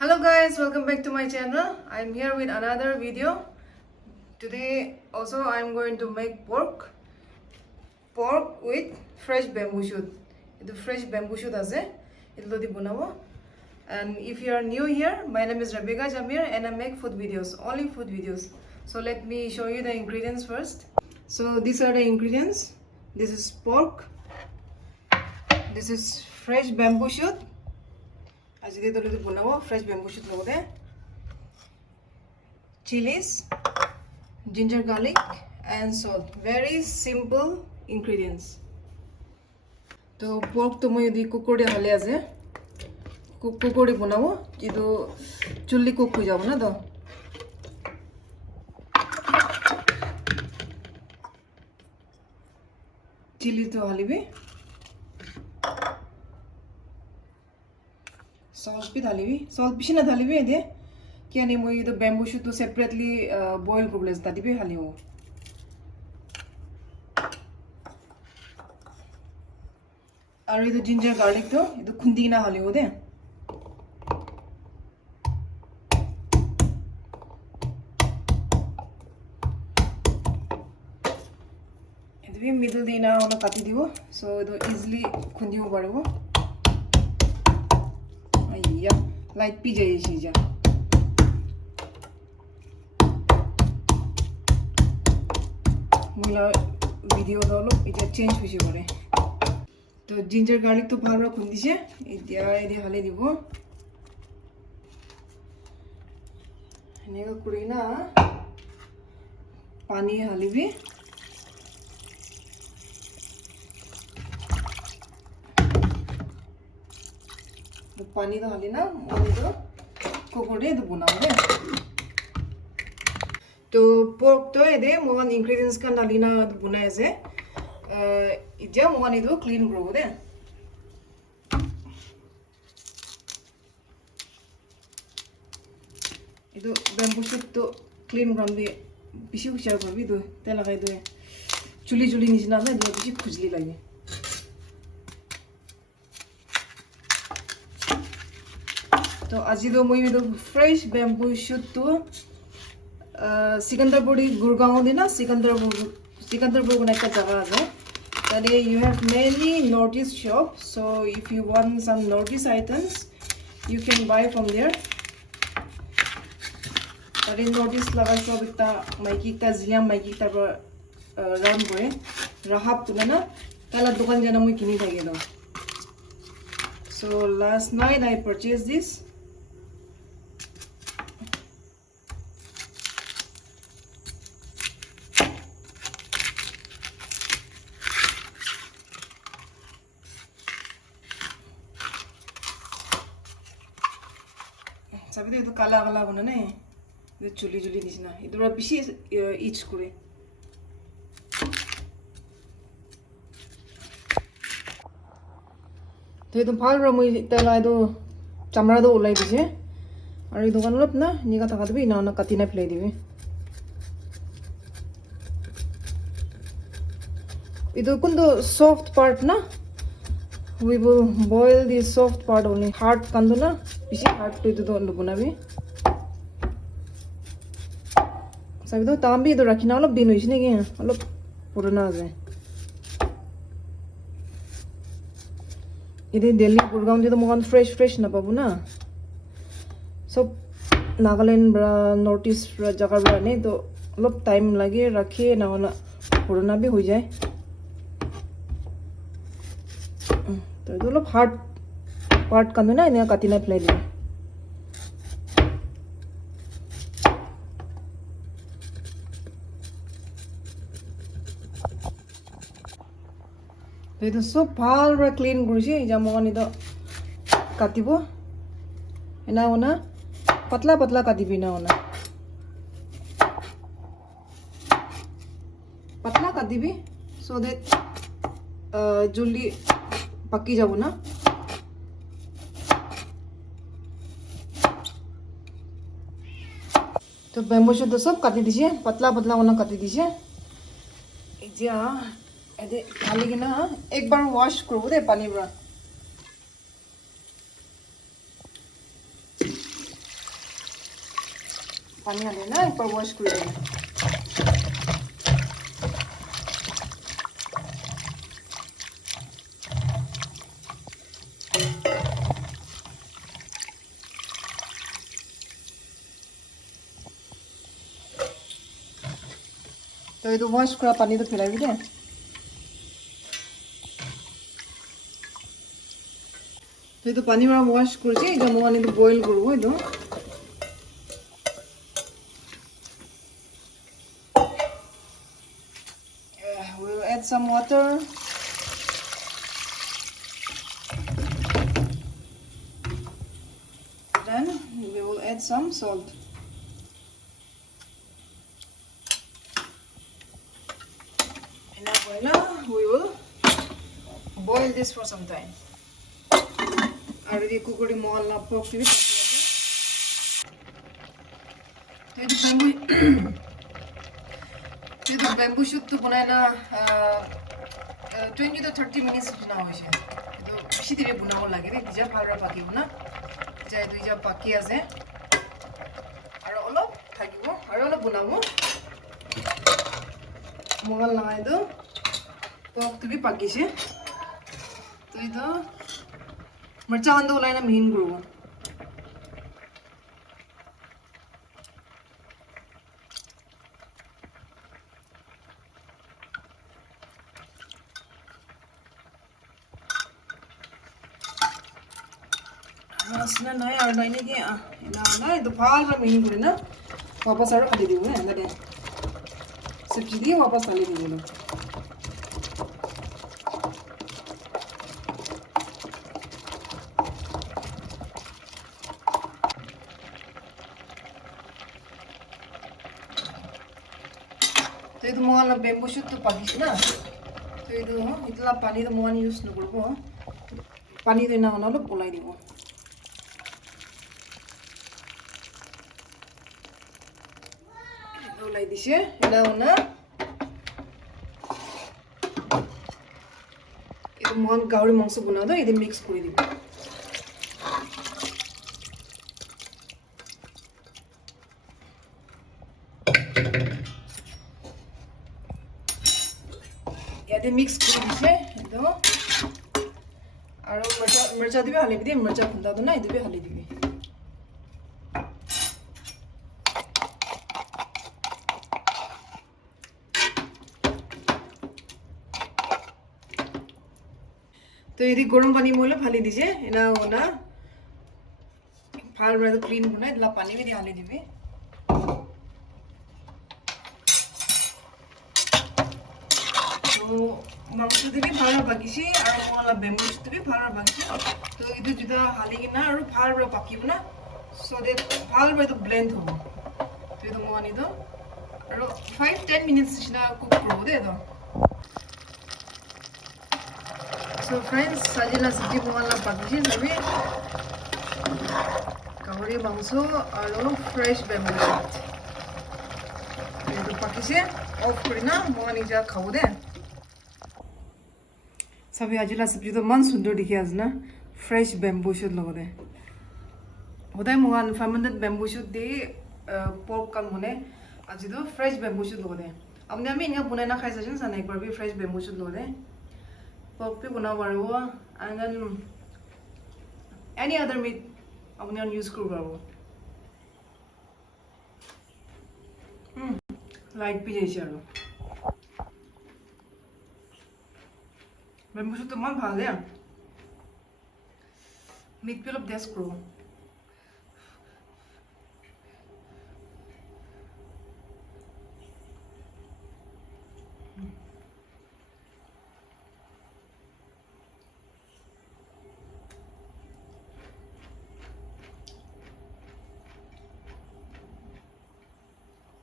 Hello guys, welcome back to my channel. I'm here with another video. Today also I'm going to make pork with fresh bamboo shoot. The fresh bamboo shoot ase itlo di banabo. And if you are new here, my name is Rebecca Jamir and I make food videos, only food videos. So let me show you the ingredients first. So these are the ingredients. This is pork. This is fresh bamboo shoot. As you can see, fresh bamboo shoot chilies, ginger garlic and salt. Very simple ingredients. So pork to moi di kukuri hale ase. Kukuri banabo. Idu chulli cook ho jabo na to. Chili to halibi. Salt भी डाली भी salt भी ना डाली भी है दिए क्या नहीं मुझे तो bamboo shoot तो separately boil कर ले सकती भी हाली हो और ये तो ginger garlic तो ये तो खुंदी ना हाली हो दे ये तो भी middle देना उन्हें काटी दियो so ये तो easily खुंदी हो पड़े वो like pizza is मुला video डालो इधर change हो जाए तो ginger garlic तो भार रख खुंदी से इधर हाले दिवो ने का कुड़ी ना पानी हाली भी पानी तो हाली ना मोनी तो कोकोडे तो बनाओगे तो pork तो ये दे मोहन ingredients का डाली ना तो बनाए से इज्जा मोहन तो clean करो दे इधो bamboo shoot तो clean करो दे बिशी कुछ कर भी दो तेल लगाए दो चुली चुली नीचे ना दे दिया बिशी खुजली लगे तो आज तो मैं भी तो fresh bamboo shoot तो सिकंदरपुर गुड़गांव देना सिकंदरपुर को नेक्स्ट जगह है तले you have many northeast shops so if you want some northeast items you can buy from there तले northeast लगा shop इतना माइकी इतना जिलिया माइकी इतना रन करे राहब तो ना तला दुकान जाना मुझे किन्हीं था ये so last night I purchased this सभी तो काला काला बना ना ये चुली चुली दिखना इधर अब बिशी ईच करे तो ये तो फाल रहा मुझे तेरा ये तो चमड़ा तो उलाई दीजिए और ये दुकान वाला ना निका थका तो भी ना ना कती ना प्ले दिए इधर कुछ तो soft part ना we will boil the soft part only hard kandu na bishi hard to idu do buna bi sabi do tambi do rakhina olo din hoise ne ge olo purana ase ide delhi gurgaon je to mohan fresh na pabu na so nagaland bra northeast bra jagar bra ne to olo time lage rakhe na ona purana bhi ho jaye तो ये लोग hard part कंदो ना इन्हें काटी ना play दिए तो ये तो सब फाल रे क्लीन करूँगी जब मोहन इधर काटी बो ना होना पतला पतला काटी भी ना होना पतला काटी भी so that जल्दी पक्की जाओ ना तो bamboo shoot तो सब काटी दीजिए पतला पतला होना काटी दीजिए इज्जा ऐसे खाली के ना एक बार वॉश करो दे पानी बरा পানী আলে না একবার ওয়াশ করে দেবে তো এই তো ওয়াশ করা পানি তো ফেলাবি দে তো এই তো পানি মারা ওয়াশ করেছি এটা মোয়ানি তো বয়েল করবো এই তো we'll add some water then we will add some salt we will boil this for some time already cooked more la pork to it तो bamboo shoot तो बनाना 20 to 30 minutes बना हुआ है तो इसी तरह बुना हुआ लगे रे जब फालरा पाकी बुना जाए तो जब पाकी आसे और ओलो थाकी वो और ओलो बुना वो मोगल लगाए तो pork तो भी पाकी से तो इधर मर्चा बंदो लाइन में हिंग करो Asna na yaar na ini kya na itu phal ra main kore na wapas aro khali dibo na ngade sabji diye wapas khali dibo na to itu moal na bamboo shoot to pakish na to itu itla pani to moal use na korbo pani to ina na lo polai dibo like this now na itu mon gauri mangso buna do ide mix kore dibo yate mix kore dise edo aro marcha dibe hale dibe marcha khunda do na idu be hale dibe तो यदि गरम पानी मोले फाली दीजिए ना होना फाल रहे तो क्लीन होना इतना पानी भी डाल दीजिए तो मांस तो भी फाल बाकी सी और मोला बेम्बू तो भी फाल बाकी तो इधर जुदा हाली की ना और फाल रहे बाकी हो ना सो दे फाल रहे तो ब्लेंड हो तो इधर मोनी तो और 5-10 मिनट्स ना कुक करो दे तो So friends, sajila sabji bawala pakji sabi gauri mangso aro fresh bamboo shoot. Eto pakise off korina moani ja khau de. Sabi ajila sabji to man sundor dikhi asna fresh bamboo shoot logode. Hodai moan fermented bamboo shoot de pork kan mone aji to fresh bamboo shoot logode. Amne ami inga bunai na khai sajin sana ekbar bhi fresh bamboo shoot logode. Pork bhi buna parbo and then any other meat apni use kuru parbo light bhi jaise aro bamboo shoot to man bhal hai meat bhi olop des kuru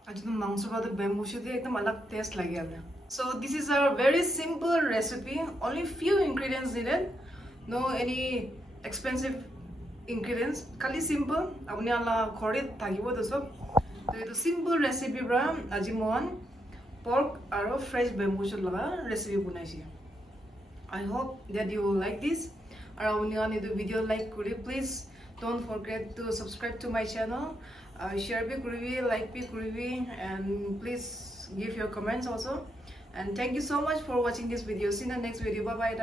आज तुम मांसो का तो bamboo shoot दे एकदम अलग test लगे हमें so this is a very simple recipe only few ingredients needed no any expensive ingredients खाली simple अपने आला घरे थाकिबो तो सब तो ये तो simple recipe बरा আজি मोहन pork आरो fresh bamboo shoot लगा recipe बनाइছি I hope that you will like this और अपने आने तो video like करी please don't forget to subscribe to my channel, share bhi kuribi, like bhi kuribi, and please give your comments also. And thank you so much for watching this video. See you in the next video. Bye bye.